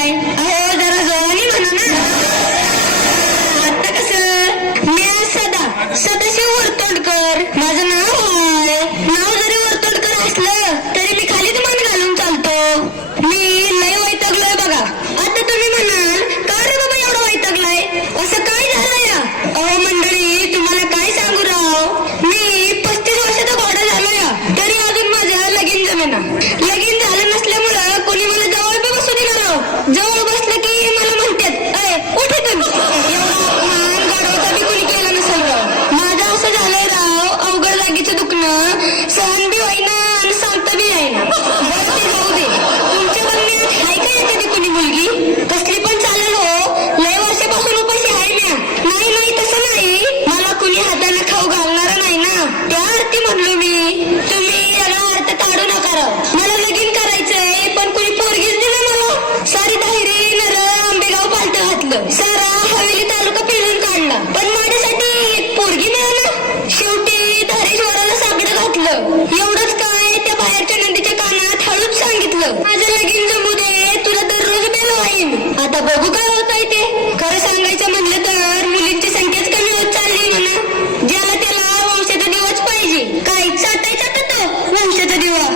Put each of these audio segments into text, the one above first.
काय? अहो जरा जोराने म्हणा ना. आता कसं? मी सदाशिव वर्तोडकर माझं नाव आहे. नाव जरी वर्तोडकर असलं तरी मी खालीच मान घालून चालतो. मी लय वैतागलोय बघा. आता तुम्ही म्हणाल का रे बाबा एवढं वैतागलाय, असं काय झालं या? अहो मंडळी, तुम्हाला काय सांगू राव, मी 35 वर्षाचा घोडा झालो या, तरी अजून माझं लगीन जमेना. लगीन झालं नसल्यामुळं कोणी मला जवळ बी बसू देणार राव. जवळ बसलं की मला म्हणतात अय उठ इथून. एवढा गाडवाचा बी कोणी केला नसेल राव. माझं असं झालंय राव, अवघड जागेचं दुखणं सहन बी होईना आणि सांगता बी येईना. बरं ते जाऊ दे, तुमच्या बघण्यात हाय का एखादी कोणी मुलगी? कसली पण चालेल हो, लय वर्षापासून उपाशी आहे म्या. नाही तसं नाही, मला कुणी हाताने खाऊ घालणार नाही ना, त्या अर्थी म्हणलो मी. तुम्ही याला अर्थ काढू नका राव. मला लगीन करायचंय पण कुणी पोरगीच दिलं मला. सारी दाहिरी नर आंबेगाव पालत घातलं, सारा हवेली तालुका फिरून काढला, पण माझ्यासाठी एक पोरगी मिळालं. शेवटी धारेश्वराला साकडं घातलं. एवढंच काय, त्या बाहेरच्या नदीच्या कानात हळूच सांगितलं माझं लगीन जमू दे, तुला दररोज बेल वाईन. आता बघू काय होतंय ते. खरं सांगायचं म्हणलं तर मुलींची संख्याच कमी होत चालली म्हणा. ज्याला त्याला वंशाचा दिवाच पाहिजे. काय चाटायचा तो वंशाचा दिवा.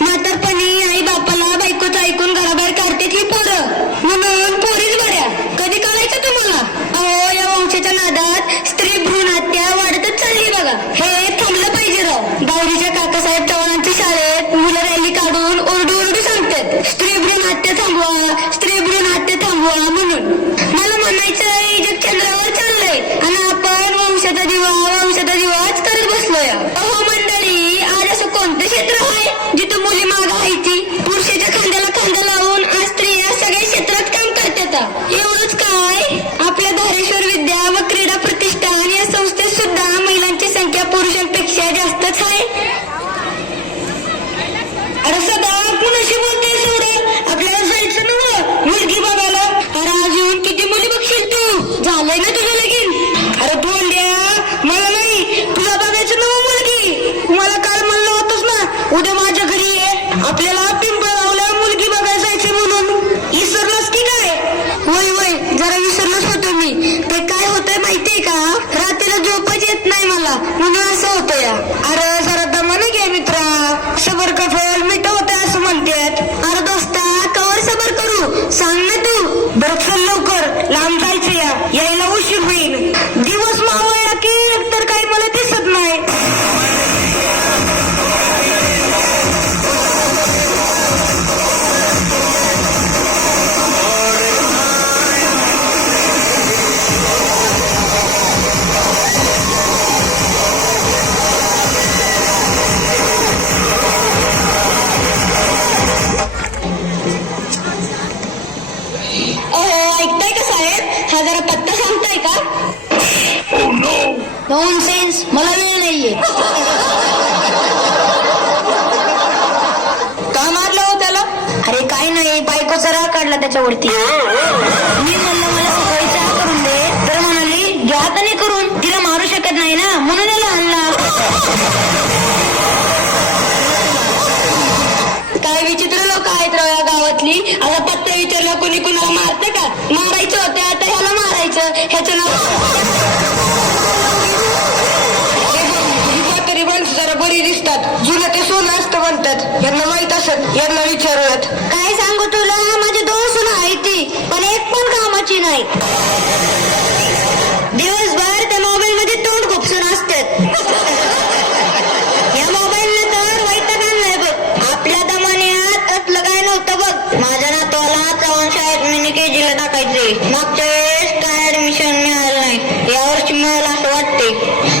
म्हातारपणी आई बापाला बायकोचं ऐकून घराबाहेर काढतात ही पोरं, म्हणून पोरीच बऱ्या. कधी कळायचं तुम्हाला? अहो या वंशाच्या नादात स्त्री भ्रूण हत्या वाढतच चालली बघा. हे थांबलं पाहिजे राव. गावरीच्या काकासाहेब चव्हाणांच्या शाळेत मुलं रॅली काढून ओरडू सांगतात स्त्री भ्रूण हत्या थांबवा, स्त्री भ्रूण हत्या थांबवा म्हणून. मला म्हणायचं जग चंद्रावर चाललंय आणि आपण वंशाचा दिवाच करत बसलोय. अहो मंडळी, आज असं कोणतं क्षेत्र आहे जिथं मुली मागं आहे ती? पुरुषाच्या खांद्याला खांदा लावून आज स्त्रिया सगळ्या क्षेत्रात काम करतात. एवढंच काय, आपल्या धारेश्वर विद्या व क्रीडा प्रतिष्ठान या संस्थेत सुद्धा महिलांची संख्या पुरुषांपेक्षा जास्तच आहे. अरे सदा कुणाशी बोलतेस एवढं? आपल्याला जायचं नव्हतं मुलगी बघायला? अरे आज येऊन किती मुली बघशील तू? झालंय ना तुझं लगीन? अरे बोंड्या, मला नाही, तुला बघायचं नव्हतं मुलगी. मला काल म्हणलं होतंस ना उद्या माझ्या घरी ये, आपल्याला पिंपळगावला मुलगी बघायला जायचं म्हणून. विसरलास की काय? वय जरा विसरलोच होतो मी. ते काय होतंय माहितीये का, रात्रीला झोपच येत नाही मला, म्हणून असं होतं या. अरे जरा दमाने घे मित्रा, सबर का फळ मिठ होते असं म्हणतात. अरे दोस्ता, कवर सबर करू सांग ना तू. बरं चल लवकर, लांब जायचं या, यायला उशीर होईल. दिवस मावळला की तर काही मला दिसत नाही. ऐकताय का साहेब? हा जरा पत्ता सांगताय का? नॉनसेन्स, मला वेळ नाहीये. का मारलं हो त्याला? अरे काय नाही, बायकोचा राग काढला त्याच्यावरती. मी म्हणलं मला सकाळी चहा करून दे, तर म्हणाली घ्या हाताने करून. तिला मारू शकत नाही ना, म्हणून याला आणला. काय विचित्र लोक आहेत राव या गावातली. आता पत्ता विचारला कोणी कुणाला मारतं का? मारायचं होतं आता ह्याला मारायचं. ह्याचं नाव तरी माणसं जरा बरी दिसतात, जुनं ते सोनं असतं म्हणतात. यांना माहित असत, यांना विचारत. काय सांगू तुला, माझी 2 सुना आहे ती, पण एक पण कामाची नाही. दिवसभर त्या मोबाईल मध्ये तोंड खुपसून असतात. या मोबाईलने तर वैताग आणलाय बघ. आपल्या दमान्यात असलं काय नव्हतं बघ. माझ्या नातवाला चव्हाण शाळेत मिनी केजीला टाकायचे. मागच्या वेळेस काय ऍडमिशन मिळालं नाही, यावर्षी मिळालं असं वाटते.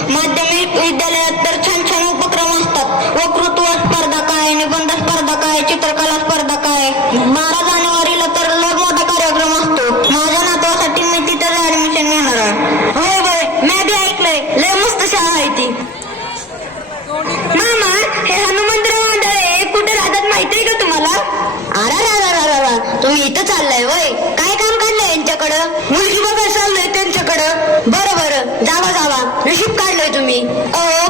माध्यमिक विद्यालयात तर छान छान उपक्रम असतात. वक्तृत्व स्पर्धा काय, निबंध स्पर्धा काय, चित्रकला स्पर्धा काय. 12 जानेवारीला तर लय मोठा कार्यक्रम असतो. माझ्या नातवासाठी मी तिथं ऍडमिशन घेणार आहे. होय मी बी ऐकलंय, लय मस्त शाळा आहे ती. मामा, हे हनुमंतराव आंधळे कुठे राहतात माहितीये का तुम्हाला? अरा तुम्ही इथं चाललाय वय? काय काम काढलंय यांच्याकडं? मुलगी बघायला चाललंय त्यांच्याकडं. बरं जावा, नशीब काढलंय तुम्ही.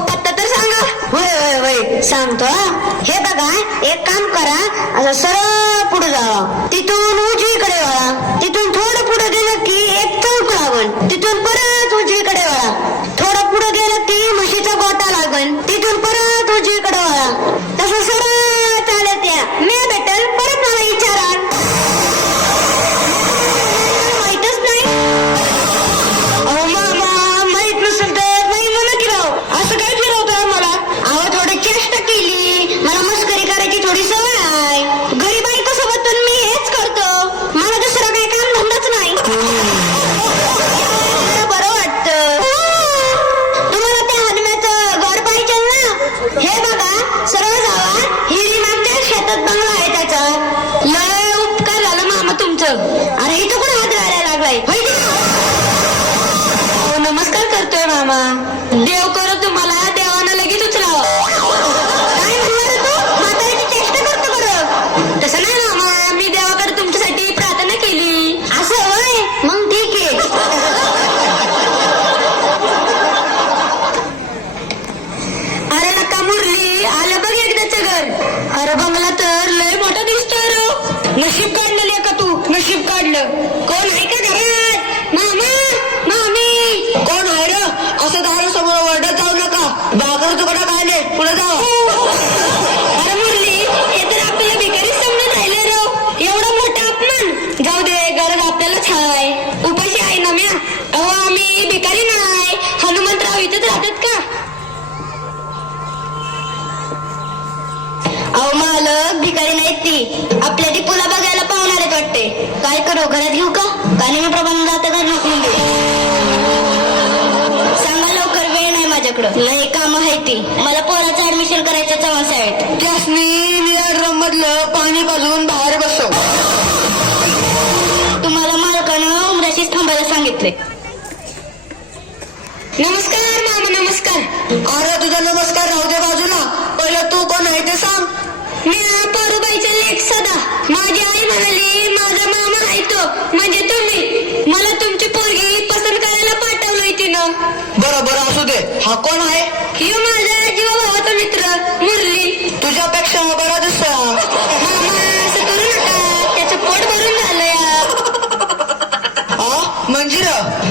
पत्ता तर सांगा. वय सांगतो. हे बघा, एक काम करा, असं सरळ पुढे जावा, तिथून उजवीकडे वळा. तुमचं? अरे इथं पण हात घालायला लागलाय. नमस्कार करतोय मामा. देव करो तुम्हाला, देवानं लगेच उचलावं. काय म्हणणार तू? म्हाताऱ्याची चेष्टा करतो बरं. तसं नाही मामा, मी देवाकडे तुमच्यासाठी प्रार्थना केली. असं होय? मग ठीक आहे. अरे नका मुरली, आलं बघ एकदाचं घर. अरे बंगला तर लय मोठा दिसतोय रो. नशीब काढलेलं का तू? नशीब काढलं. कोण आहे का घरात? मामा, मामी. कोण आहे रे? असं दारासमोर ओरडत जाऊ नका. बाकर तुकडा काय नाही, पुढे जाऊ. अरे मुरली, हे तर आपल्याला भिकारी समजून राहिलं रो. एवढा मोठा अपमान. जाऊ दे, गरज आपल्यालाच हाय. उपाशी आहे ना म्या. अहो आम्ही भिकारी नाही. हनुमंतराव इथंच राहतात का? अहो मालक, भिकारी नाहीत ती. आपल्या ती पुला बघायला पाहून आलेत वाटते. काय करू, घरात घेऊ का? कानिमीप्रमाणे जातं का नको? सांगा लवकर, वेळ नाही माझ्याकडं. लय काम आहे ती. मला पोराचं ऍडमिशन करायचं चव्हाणसाहेब. त्यासनी निळ्या ड्रम मधलं पाणी पाजून बाहेर बसव. तुम्हाला मालकानं उमराशीच थांबायला सांगितले. नमस्कार मामा, नमस्कार. अरे तुझा नमस्कार राहू दे बाजूला. पहिलं तू कोण आहे ते सांग. मी पारूबाईचा लेक सदा. माझी आई म्हणाली माझा मामा आहे तो म्हणजे तुम्ही. मला तुमची पोरगी पसंत करायला पाठवलंय तिनं. बरं बरं असू दे. हा कोण आहे? ह्यो माझा जीवा भावाचा मित्र मुरली. तुझ्यापेक्षा बरा दिसतो. मामा असं करू नका, त्याचं पोट भरून झालं या. म्हणजे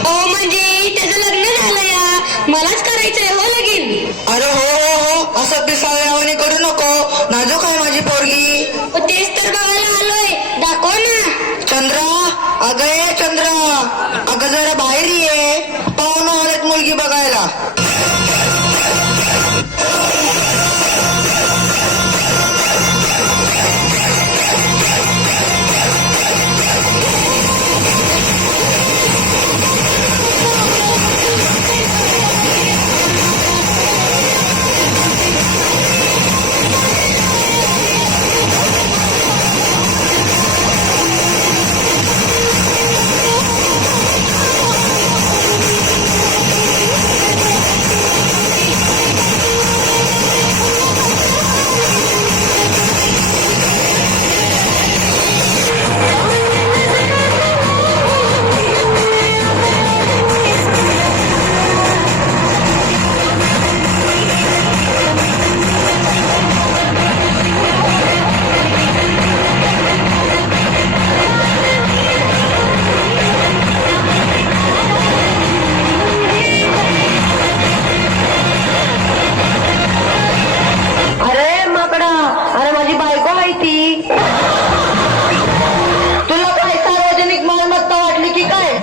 हो, म्हणजे त्याचं लग्न झालं या. मलाच करायचंय हो लगीन. अरे हो हो हो, असं पिसाळ्यावानी करू नको. नाजूक आहे माझी पोरगी. तेच तर बघायला आलोय. दाखव ना. चंद्रा, अगं ये चंद्रा, अगं जरा बाहेर ये. पाहुणं आलेत मुलगी बघायला.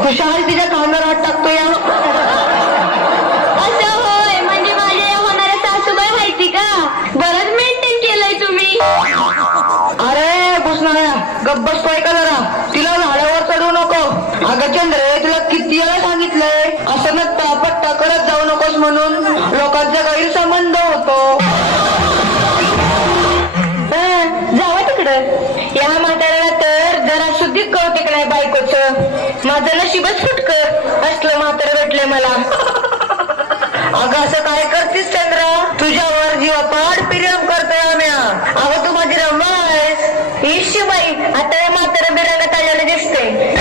खुशाल तिच्या कामावर हात टाकतो या. असं होय, म्हणजे माझ्या होणाऱ्या सासूबाई माहिती का? बरंच मेंटेन केलंय तुम्ही. अरे पुसणाऱ्या, गप्प बसतोय का जरा. तिला झाडावर चढू नको. अगं चंद्र, तुला किती वेळा सांगितलंय असं नट्टा पट्टा करत जाऊ नकोस म्हणून. लोकांचा गैरसंबंध होतो. जावा तिकडं. या म्हाताऱ्याला तर जरा शुद्धी कौतिक नाही बायकोचं. माझं नशीबच फुटकं असलं म्हातारं भेटलंय मला. अगं असं काय करतीस चंद्रा? तुझ्यावर जीवापाड प्रेम करतोय आम्ही. अगं तू माझी रम्मा आहेस. ईशी बाई, आता या म्हातारं बिरायला काढलेलं दिसते.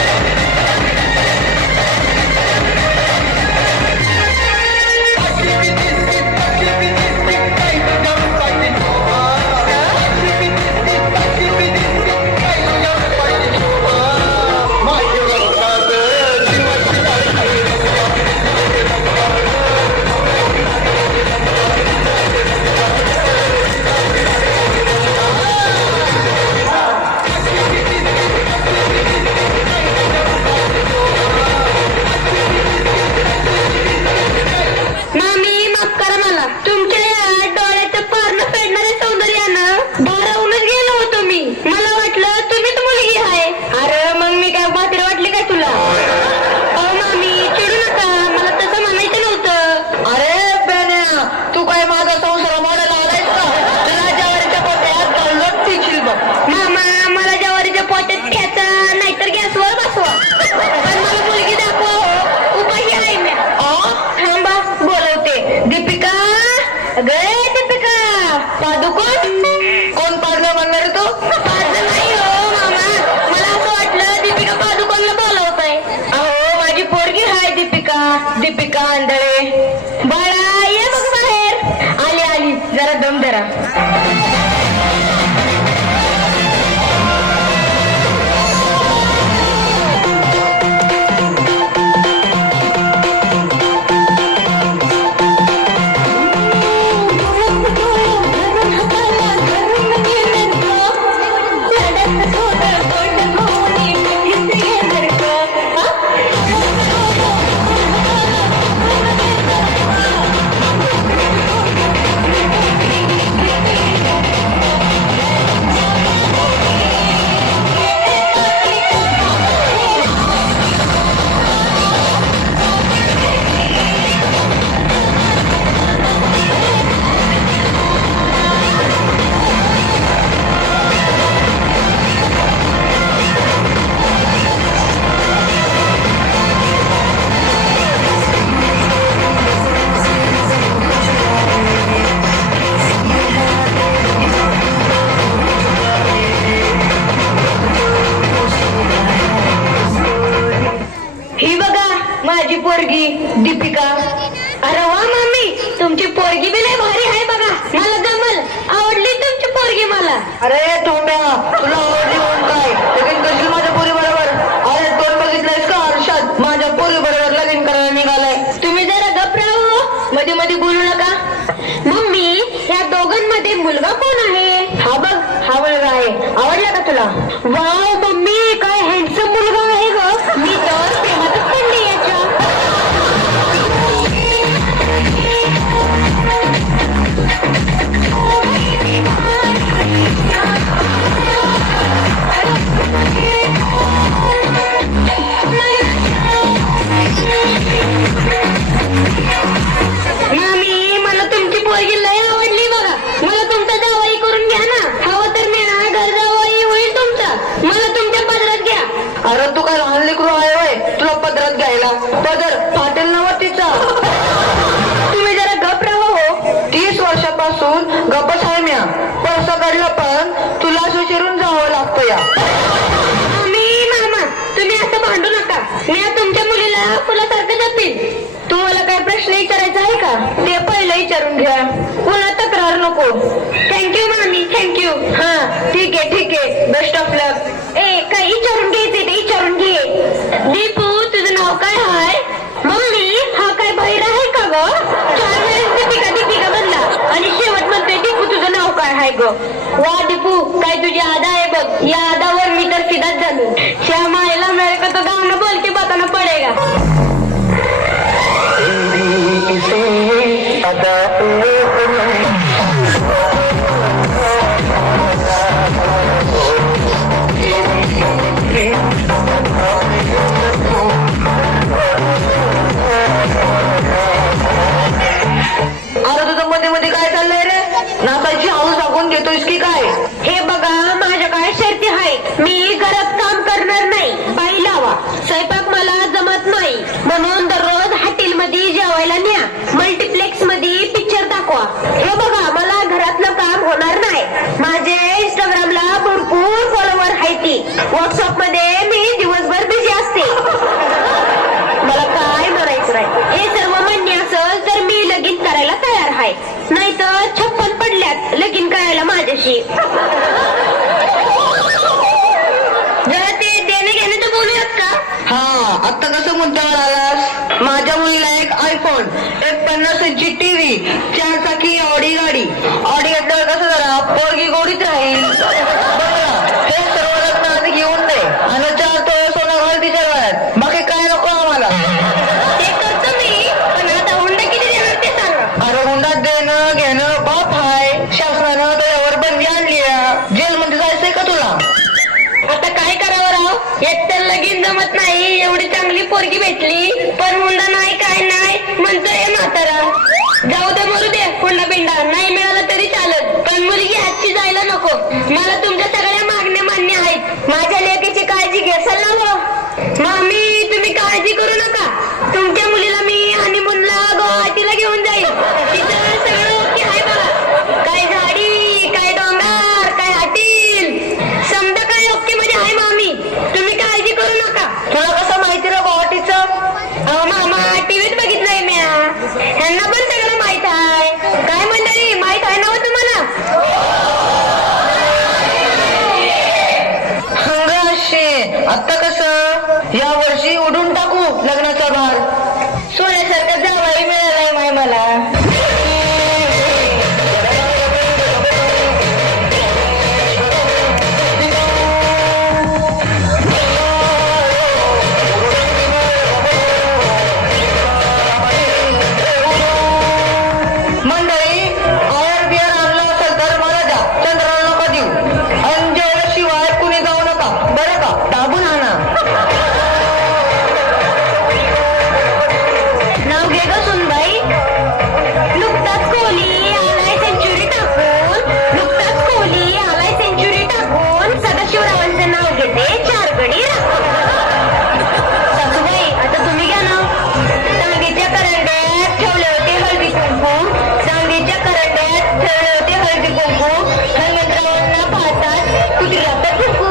दीपिका आंधळे. बाळा ये बघ बाहेर. आली आली, जरा दम धरा. ही बघा माझी पोरगी दीपिका. अरे वा मम्मी, तुमची पोरगी बी लय भारी आहे बघा. मला जमल, आवडली तुमची पोरगी मला. अरे तोंड्या, तुला आवडली म्हणून काय लगीन करशील माझ्या पोरी बरोबर? अरे तोंड बघितलंयस का आरशात? माझ्या पोरी बरोबर लगीन करायला निघालाय. तुम्ही जरा गप्प राहू, मध्ये मध्ये बोलू नका. मम्मी, या दोघांमध्ये मुलगा कोण आहे? हा बघ, हा मुलगा आहे. आवडला का तुला? वाव मम्मी, काय हँडसम मुलगा आहे ग. मी तर प्रेमातच पडले याच्या. मामी, मला तुमची पोरगी लय आवडली बघा. मला तुमचा जावई करून घ्या ना. हवं तर मी घर जावई होईल तुमचा. मला तुमच्या पदरात घ्या. अरे तू काय लहान लेकरू आहे होय तुला पदरात घ्यायला? पदर फाटेल ना तिचा. तुम्ही जरा गप राहा हो. 30 वर्षापासून गप्पच आहे म्या. पैसा काढला पण तुलाच विचारून जावं लागतं या. मामा, तुम्ही असं भांडू नका. मी तुमच्या मुलीला फुलासारखं जपीन. तुम्हाला काय प्रश्न विचारायचा आहे का? ते पहिलं विचारून घ्या. पुन्हा तक्रार नको. थँक्यू मामी, थँक्यू. हा ठीक आहे. बेस्ट ऑफ लक. काय विचारून घ्यायचे ते विचारून घे. दीपू, तुझं नाव काय आहे? मम्मी, हा काय बाहेर आहे का ग? 4 वेळेस दीपिका म्हणला आणि शेवट म्हणतोय दीपू तुझं नाव काय आहे ग? वा दीपू, काय तुझी आदा आहे बघ. या आदावर मी तर फिदाच झालो. श्याम आयला मेरे को तो गाणं बोलके बताना पडेगा. अरे तुझं मध्ये मध्ये काय चाललंय रे? नाचायची हाऊस दाखवून घेतोयस की काय? हे बघा, माझ्या काय शर्ती आहेत. मी घरात काम करणार नाही. बाई लावा. स्वयंपाक मला जमत नाही, म्हणून दररोज हॉटेलमध्ये जेवायला न्या. मल्टिप्लेक्स मध्ये पिक्चर दाखवा. हे बघा, मला घरातलं काम होणार नाही. माझ्या इंस्टाग्रामला भरपूर फॉलोवर आहेत. व्हॉट्सअप मध्ये मी दिवसभर बिझी असते. मला काय म्हणायचं नाही. हे सर्व म्हणणे असेल तर मी लगीन करायला तयार आहे. नाहीतर 56 पडल्यात लगीन करायला माझ्याशी. जरा ते देणे घेणे तर बोलूयात का? हा, आता कसं मुद्द्यावर आलास? माझ्या मुलीला एक आयफोन, एक 50 इंची टीव्ही, 4 चाकी ऑडी गाडी. ऑडी घेतल्यावर कसं जरा पोरगी गोडीत राहील. बघा, हे सर्व रत्न आधी घेऊन दे आणि 4 तोळे सोनं घाल तिच्या घरात. बाकी काय नको आम्हाला. ते करतो मी, पण आता हुंडा किती देणार ते सांगा. अरे हुंडात देणं घेणं बाप हाय. शासनानं त्याच्यावर बंदी आणली आहे. जेलमध्ये जायचंय का तुला? आता काय करावं राव? एक तर लगीन जमत नाही. एवढी चांगली पोरगी भेटली, पण हुंडा नाही काय नाही म्हणतोय म्हातारा. जाऊ दे, मरू दे. हुंडा बिंडा नाही मिळाला तरी चालत, पण मुलगी हातची जायला नको. मला तुमच्या सगळ्या मागण्या मान्य आहेत. माझ्या लेकीची काळजी घेसाल ना हो? मामी, तुम्ही काळजी करू नका. तुमच्या मुलीला मी हनीमूनला गुवाहाटीला घेऊन जाईल. तिथं सगळं ओके आहे बघा. काय झाडी, काय डोंगर, काय हॉटेल, समजा काय ओके मध्ये आहे मामी. तुम्ही काळजी करू नका. तुला कसं माहिती रे गुवाहाटीचं? मामा, टीव्हीत बघितलंय मी. आता कसं या वर्षी उडून टाकू लग्नाचा भार. सोन्यासारखं जावाई मिळालाय माय मला. मंडळी आयर बियर आणला असेल तर मला द्या, चंद्राला नका देऊ. आणि जेवल्याशिवाय कुणी जाऊ नका बरं का, दाबून आणा. नाव घे ग सुनबाई. नुकताच कोहली आलाय सेंचुरी टाकून. नुकताच कोहली आलाय सेंचुरी टाकून. सदाशिवरावांचं नाव घेते 4 गडी राखून. सासूबाई आता तुम्ही घ्या नाव. चांदीच्या करंड्यात ठेवले होते हळदी कुंकू. चांदीच्या करंड्यात ठेवले होते हळदी कुंकू. हनुमंतरावांना पाहतात कुत्र्याचा कुंकू.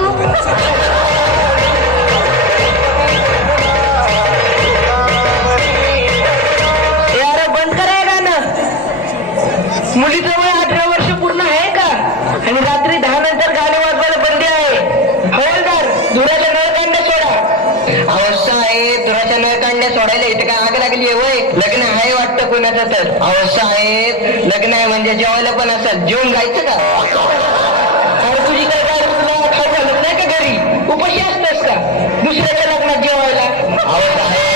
यार बंद कराय गाणं. मुलीचं वय 18 वर्ष पूर्ण आहे का? आणि रात्री 10 नंतर गाणे वाजवायला बंदी आहे. हवालदार धुराच्या नळ कांड्या सोडा. अवस्था आहे धुराच्या नळ कांड्या सोडायला इथे काय आग लागली आहे वय? लग्न आहे वाटतं कोणाचं तर. अवस्था आहे लग्न आहे म्हणजे जेवायला पण असेल, जेवून जायचं का? अरे तुझी काय तुला खाऊ घालत नाही का घरी? उपाशी असतेस का दुसऱ्याच्या लग्नात जेवायला? अवस्था आहे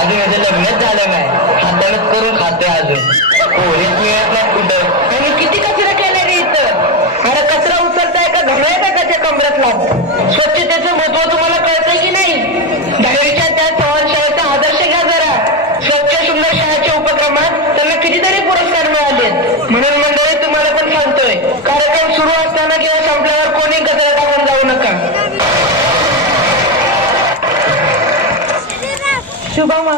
अजून याचं लग्नच झालं नाही, हातानच करून खातोय अजून. पोरीच मिळत नाही कुठं. आणि किती कचरा केलाय रे इथं? अरे कचरा उचलताय का घडवाय का त्याच्या कमरातला? स्वच्छतेचं महत्व तुम्हाला कळतंय की नाही? दहावीच्या त्या चव्हाण शाळेचा आदर्श घ्या जरा. स्वच्छ सुंदर शाळेच्या उपक्रमात त्यांना कितीतरी पुरस्कार मिळाले. म्हणून